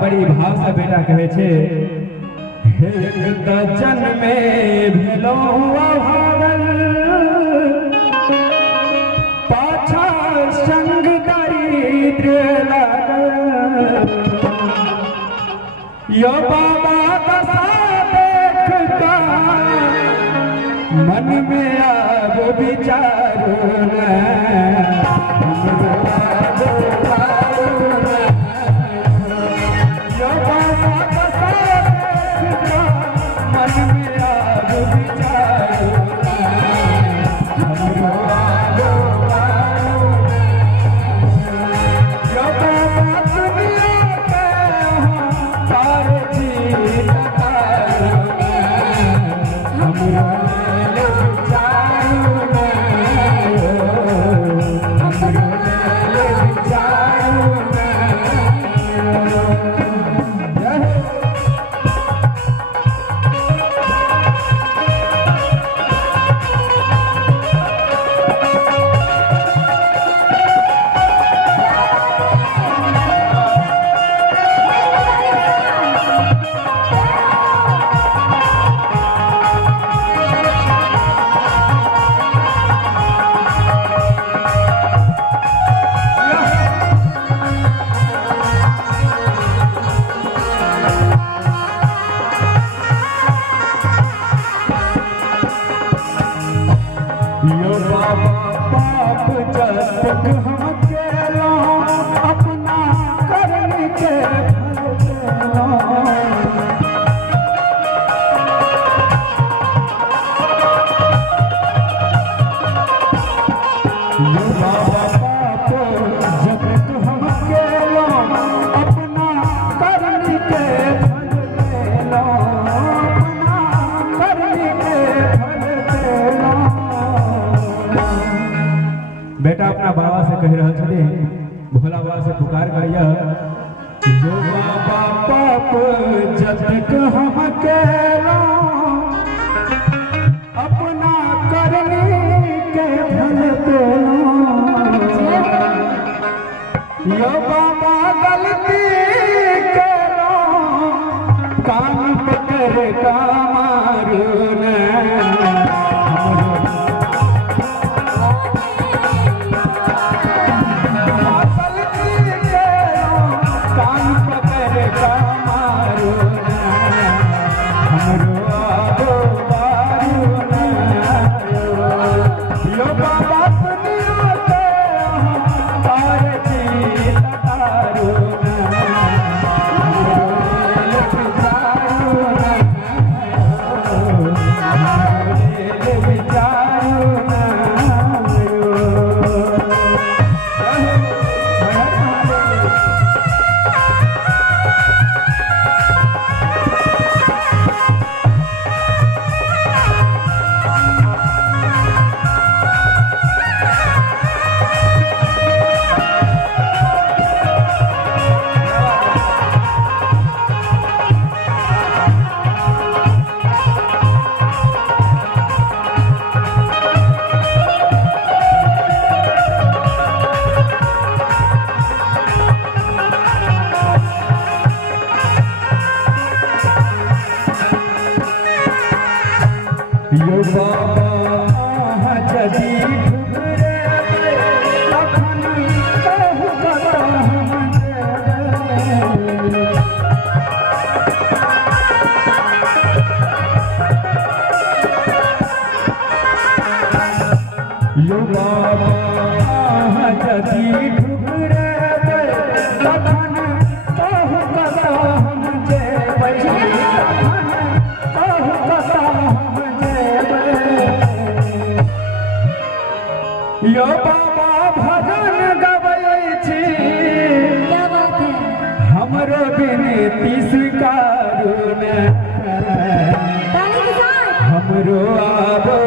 बड़ी भाव से बेटा कहे छे एक जन्मे भेलो भागल पाछा संग दरिद्र लागल यो बाबा दशा देखता मन में आब विचारो बेटा अपना बाबा से कह रहा छे भोला बाबा से पुकार करिया जो बाबा पाप जतक हम केलो अपना करनी के फल पेलो यो बाबा गलती केलो कान पकड़ का मारू ने जदी ठुकरे तखन कहू कतऽ हम जेबै। यो बाबा जदी ठुकरे तखन कहू कतऽ हम जेबै। तखन कहू कतऽ हम जेबै। यो बाबा भजन गबै छी क्या बात है। हमरो विनती स्वीकारू ने ताली के साथ हमरो आबो